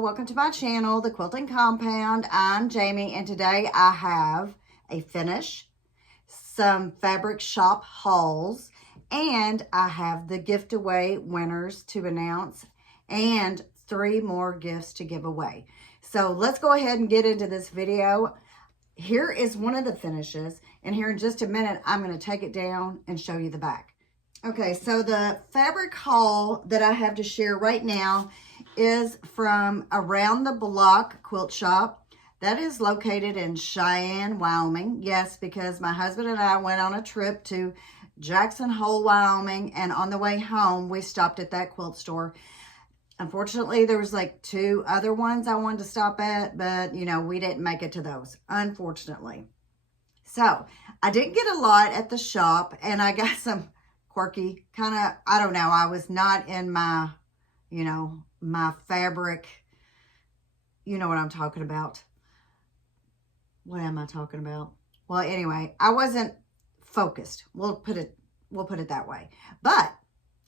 welcome to my channel, The Quilting Compound. I'm Jamie, and today I have a finish, some fabric shop hauls, and I have the giftaway winners to announce, and 3 more gifts to give away. So let's go ahead and get into this video. Here is one of the finishes, and here in just a minute, I'm going to take it down and show you the back. Okay, so the fabric haul that I have to share right now is from Around the Block Quilt Shop. That is located in Cheyenne, Wyoming. Yes, because my husband and I went on a trip to Jackson Hole, Wyoming, and on the way home, we stopped at that quilt store. Unfortunately, there was like 2 other ones I wanted to stop at, but, you know, we didn't make it to those, unfortunately. So, I didn't get a lot at the shop, and I got some quirky, kind of, I don't know, I was not in my, you know, my fabric, you know what I'm talking about. What am I talking about? Well, anyway, I wasn't focused. We'll put it that way. But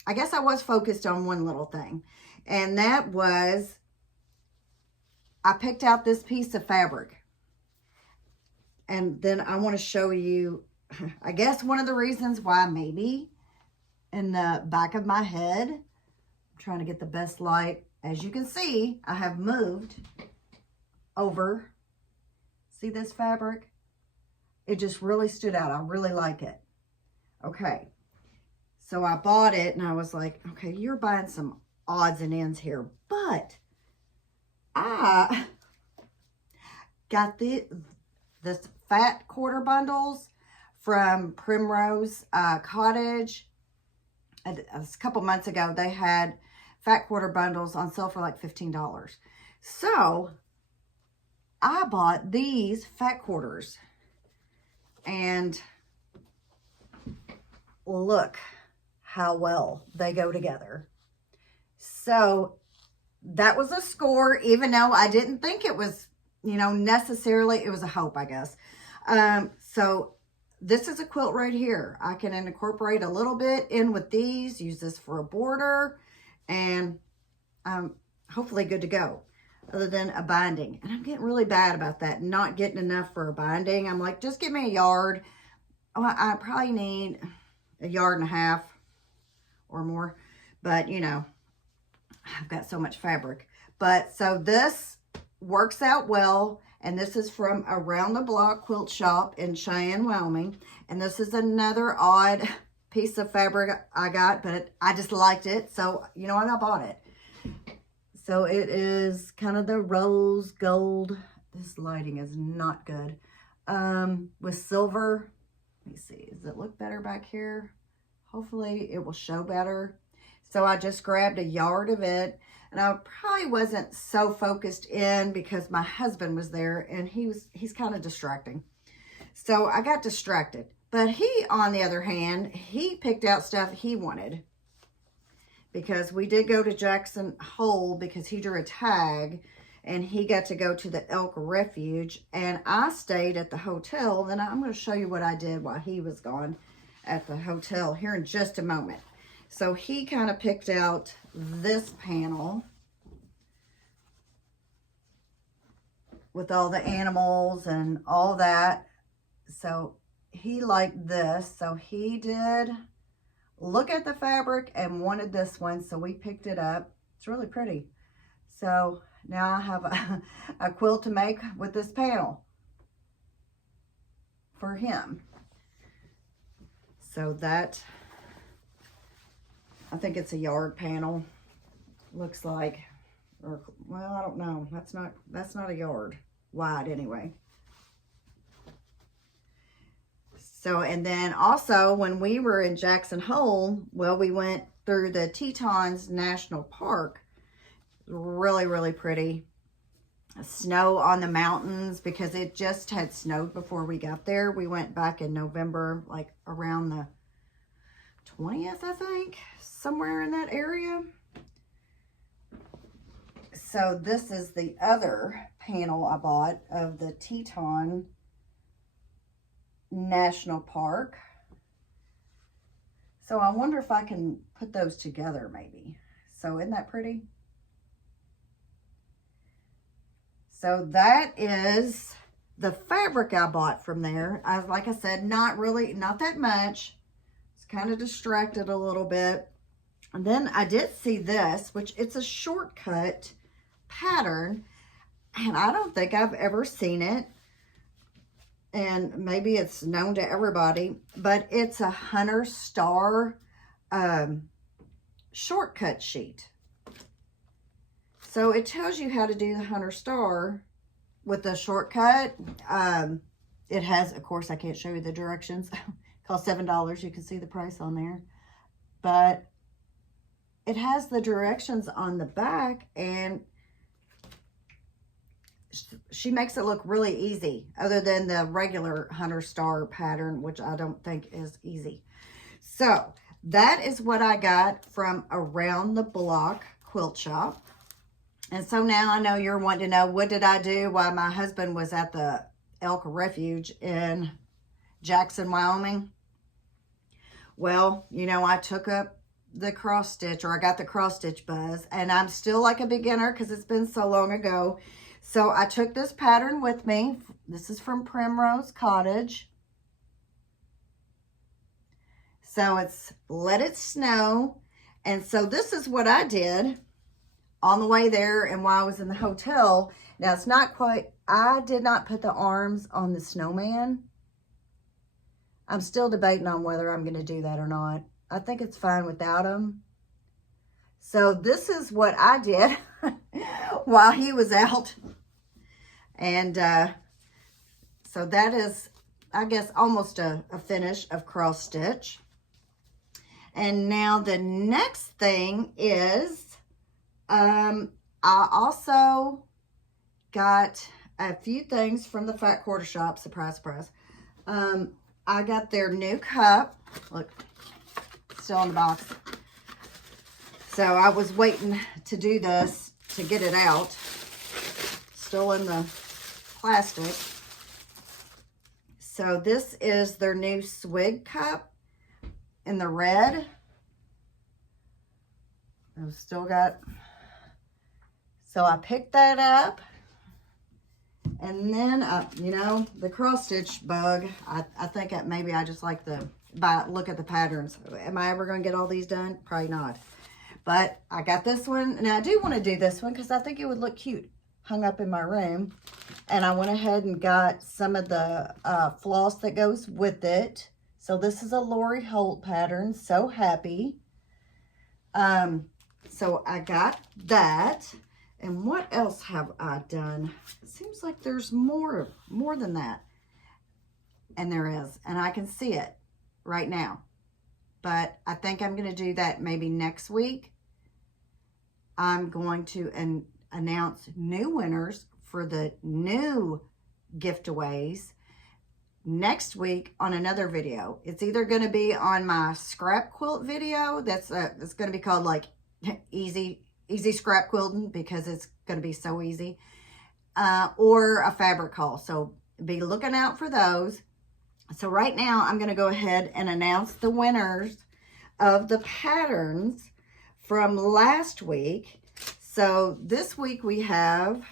I guess I was focused on one little thing, and that was I picked out this piece of fabric. And then I want to show you, I guess one of the reasons why maybe in the back of my head, I'm trying to get the best light. As you can see, I have moved over. See this fabric? It just really stood out. I really like it. Okay. So I bought it and I was like, okay, you're buying some odds and ends here. But I got this fat quarter bundles from Primrose Cottage. A couple months ago, they had fat quarter bundles on sale for like $15. So I bought these fat quarters, and look how well they go together. So that was a score, even though I didn't think it was, you know, necessarily, it was a hope, I guess. So this is a quilt right here. I can incorporate a little bit in with these, use this for a border, and hopefully good to go, other than a binding. And I'm getting really bad about that, not getting enough for a binding. I'm like, just give me a yard. Oh, I probably need a yard and a half or more, but you know, I've got so much fabric. But so this works out well. And this is from Around the Block Quilt Shop in Cheyenne, Wyoming. And this is another odd piece of fabric I got, but I just liked it. So, you know what? I bought it. So it is kind of the rose gold. This lighting is not good. With silver. Let me see. Does it look better back here? Hopefully it will show better. So I just grabbed a yard of it. And I probably wasn't so focused in because my husband was there and he's kind of distracting. So I got distracted. But he, on the other hand, he picked out stuff he wanted. Because we did go to Jackson Hole because he drew a tag and he got to go to the elk refuge. And I stayed at the hotel. Then I'm going to show you what I did while he was gone at the hotel here in just a moment. So he kind of picked out this panel with all the animals and all that. So he liked this. So he did look at the fabric and wanted this one. So we picked it up. It's really pretty. So now I have a quilt to make with this panel for him. So that, I think it's a yard panel, looks like, or, well, I don't know. That's not a yard wide anyway. So, and then also when we were in Jackson Hole, well, we went through the Tetons National Park. Really, really pretty. Snow on the mountains because it just had snowed before we got there. We went back in November, like around the 20th, I think, somewhere in that area. So this is the other panel I bought of the Teton National Park. So I wonder if I can put those together maybe. So isn't that pretty? So that is the fabric I bought from there. Like I said, not that much. It's kind of distracted a little bit. And then I did see this, which it's a shortcut pattern. And I don't think I've ever seen it. And maybe it's known to everybody, but it's a Hunter Star shortcut sheet. So it tells you how to do the Hunter Star with the shortcut. It has, of course, I can't show you the directions. It costs $7. You can see the price on there. But it has the directions on the back, and she makes it look really easy, other than the regular Hunter Star pattern, which I don't think is easy. So that is what I got from Around the Block Quilt Shop. And so now I know you're wanting to know, what did I do while my husband was at the Elk Refuge in Jackson, Wyoming? Well, you know, I took up the cross stitch, or I got the cross stitch buzz, and I'm still like a beginner because it's been so long ago. So I took this pattern with me. This is from Primrose Cottage. So it's Let It Snow. And so this is what I did on the way there and while I was in the hotel. Now it's not quite, I did not put the arms on the snowman. I'm still debating on whether I'm going to do that or not. I think it's fine without them. So this is what I did while he was out. And so that is, I guess, almost a finish of cross stitch. And now the next thing is, I also got a few things from the Fat Quarter Shop. Surprise, surprise. I got their new cup. Look, still in the box. So I was waiting to do this to get it out. Still in the plastic. So this is their new swig cup in the red. I've still got, so I picked that up. And then, you know, the cross stitch bug, I think maybe I just like the, look at the patterns. Am I ever going to get all these done? Probably not. But I got this one, and I do want to do this one because I think it would look cute hung up in my room. And I went ahead and got some of the floss that goes with it. So this is a Lori Holt pattern, So Happy. So I got that. And what else have I done? It seems like there's more than that. And there is. And I can see it right now. But I think I'm going to do that maybe next week. I'm going to announce new winners for the new giveaways next week on another video. It's either going to be on my scrap quilt video. That's it's going to be called like easy scrap quilting because it's going to be so easy, or a fabric haul. So be looking out for those. So right now I'm going to go ahead and announce the winners of the patterns from last week. So this week we have,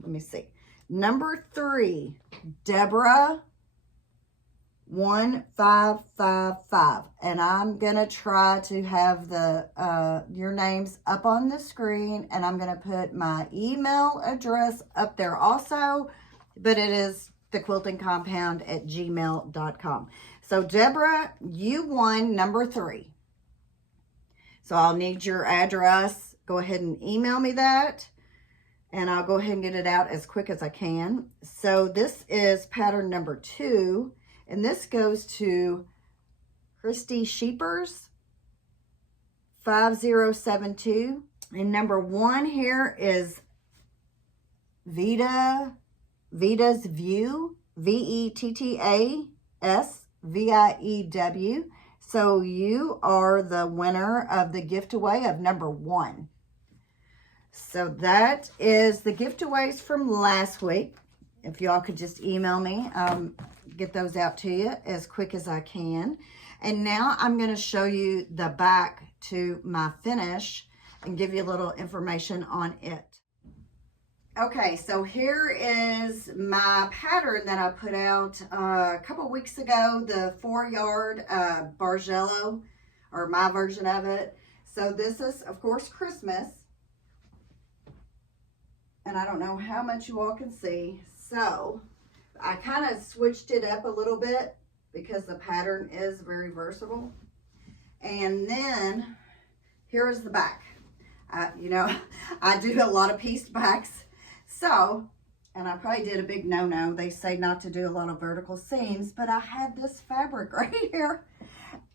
let me see, number 3, Deborah 1555, and I'm gonna try to have the your names up on the screen, and I'm gonna put my email address up there also, but it is thequiltingcompound@gmail.com. So Deborah, you won number 3. So I'll need your address. Go ahead and email me that, and I'll go ahead and get it out as quick as I can. So this is pattern number 2. And this goes to Christy Sheepers, 5072. And number 1 here is Vita's View, VETTASVIEW. So you are the winner of the giveaway of number 1. So that is the giveaways from last week. If y'all could just email me, get those out to you as quick as I can. And now I'm going to show you the back to my finish and give you a little information on it. Okay, so here is my pattern that I put out a couple weeks ago, the 4-yard Bargello, or my version of it. So this is, of course, Christmas. And I don't know how much you all can see. So I kind of switched it up a little bit because the pattern is very versatile. And then here is the back. You know, I do a lot of pieced backs. So, and I probably did a big no-no. They say not to do a lot of vertical seams, but I had this fabric right here.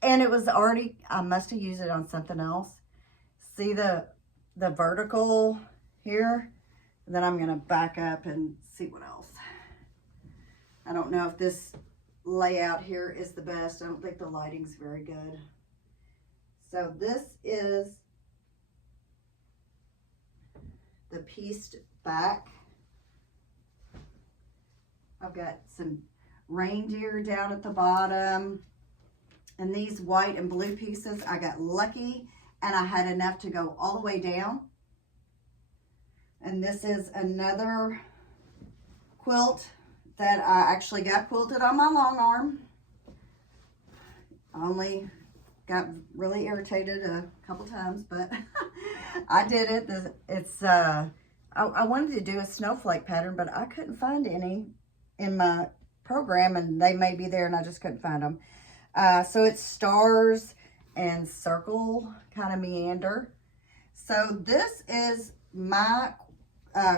And it was already, I must have used it on something else. See the vertical here? And then I'm going to back up and see what else. I don't know if this layout here is the best. I don't think the lighting's very good. So this is the pieced back. I've got some reindeer down at the bottom. And these white and blue pieces, I got lucky and I had enough to go all the way down. And this is another quilt that I actually got quilted on my long arm. I only got really irritated a couple times, but I did it. It's I wanted to do a snowflake pattern, but I couldn't find any in my program, and they may be there and I just couldn't find them. So it's stars and circle kind of meander. So this is my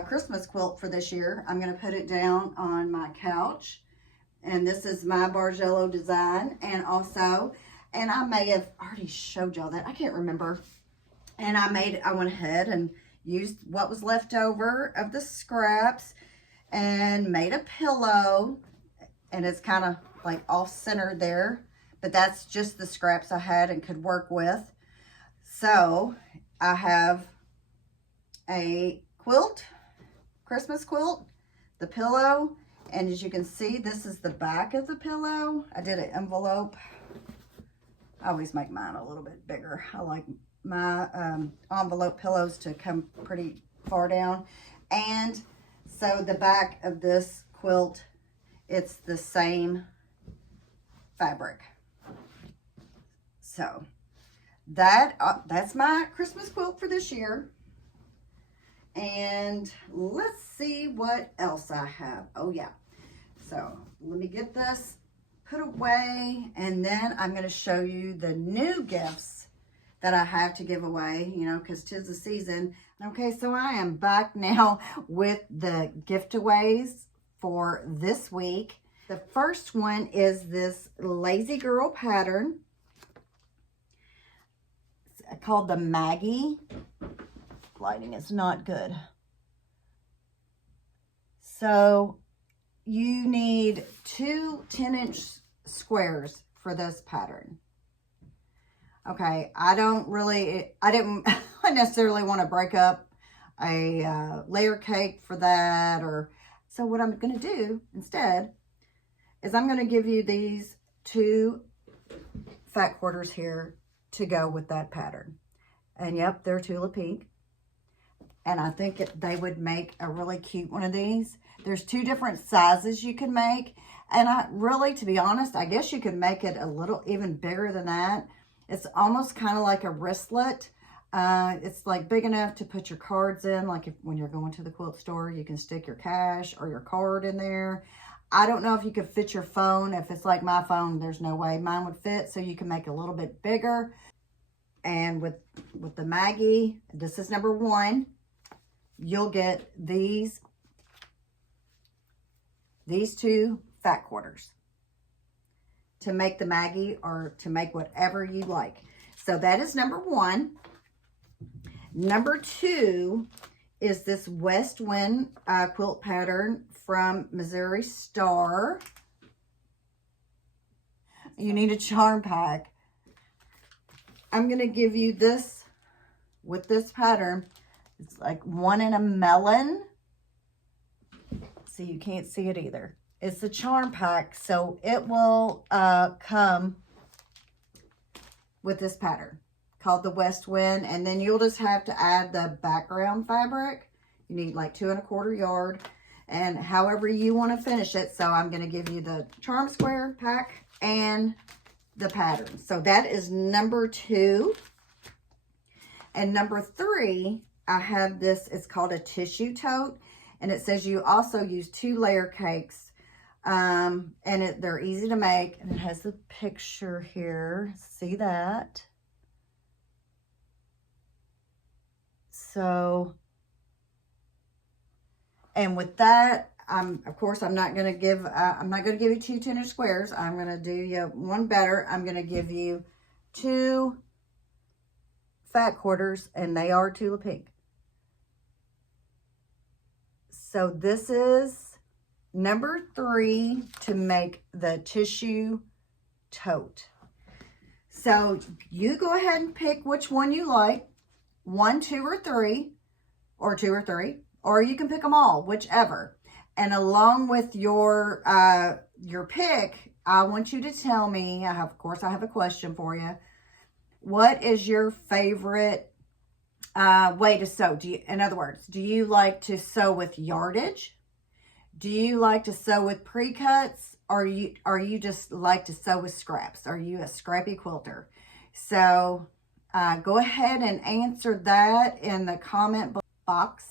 Christmas quilt for this year. I'm going to put it down on my couch, and this is my Bargello design. And also, and I may have already showed y'all that, I can't remember. And I went ahead and used what was left over of the scraps and made a pillow, and it's kind of like off centered there, but that's just the scraps I had and could work with. So I have a quilt, Christmas quilt, the pillow, and as you can see, this is the back of the pillow. I did an envelope. I always make mine a little bit bigger. I like my envelope pillows to come pretty far down. And so the back of this quilt, it's the same fabric. So that's my Christmas quilt for this year. And let's see what else I have. Oh yeah. So let me get this put away, and then I'm going to show you the new gifts that I have to give away, you know, because 'tis the season. Okay, so I am back now with the gift-aways for this week. The first one is this Lazy Girl pattern. It's called the Maggie. Lighting is not good. So you need 2 10-inch squares for this pattern. Okay, I didn't necessarily want to break up a layer cake for that, so what I'm going to do instead is I'm going to give you these 2 fat quarters here to go with that pattern. And yep, they're Tula Pink. And I think they would make a really cute one of these. There's 2 different sizes you can make. And to be honest, I guess you could make it a little even bigger than that. It's almost kind of like a wristlet. It's like big enough to put your cards in. Like when you're going to the quilt store, you can stick your cash or your card in there. I don't know if you could fit your phone. If it's like my phone, there's no way mine would fit. So you can make it a little bit bigger. And with the Maggie, this is number 1. You'll get these 2 fat quarters to make the Maggie or to make whatever you like. So that is number 1. Number 2 is this West Wind quilt pattern from Missouri Star. You need a charm pack. I'm going to give you this with this pattern. It's like 1 in a melon. See, you can't see it either. It's the charm pack, so it will come with this pattern called the West Wind, and then you'll just have to add the background fabric You need like 2 1/4 yard, and however you want to finish it. So I'm going to give you the charm square pack and the pattern. So that is number 2. And number 3, I have this, it's called a tissue tote, and it says you also use 2-layer cakes, and they're easy to make, and it has the picture here. See that? So, and with that, of course, I'm not going to give you 2 10-inch squares. I'm going to do you one better. I'm going to give you 2 fat quarters, and they are Tula Pink. So this is number 3 to make the tissue tote. So you go ahead and pick which one you like, 1, 2, or 3, or 2 or 3, or you can pick them all, whichever. And along with your pick, I want you to tell me, of course, I have a question for you. What is your favorite way to sew? In other words, do you like to sew with yardage? Do you like to sew with pre-cuts? Or you just like to sew with scraps? Are you a scrappy quilter? So go ahead and answer that in the comment box.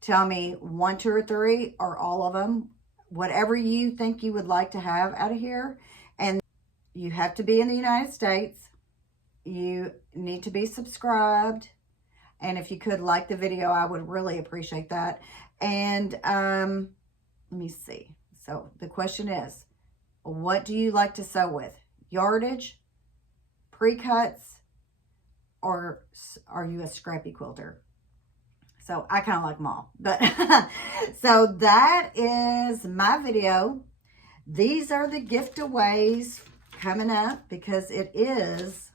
Tell me 1, 2, or 3, or all of them. Whatever you think you would like to have out of here. And you have to be in the United States. You need to be subscribed, and if you could like the video, I would really appreciate that. And let me see. So the question is, what do you like to sew with? Yardage, pre-cuts, or are you a scrappy quilter? So I kind of like them all. But so that is my video. These are the gift-aways coming up because it is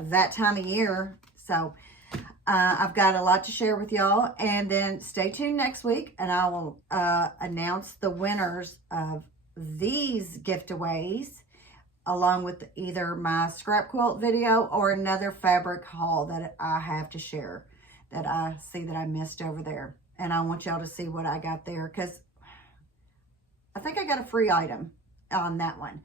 that time of year. So I've got a lot to share with y'all, and then stay tuned next week, and I will announce the winners of these gift-aways, along with either my scrap quilt video or another fabric haul that I have to share that I see that I missed over there. And I want y'all to see what I got there, because I think I got a free item on that one.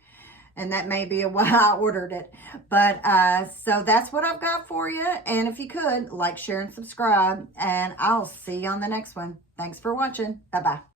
And that may be why I ordered it. But so that's what I've got for you. And if you could, like, share, and subscribe. And I'll see you on the next one. Thanks for watching. Bye-bye.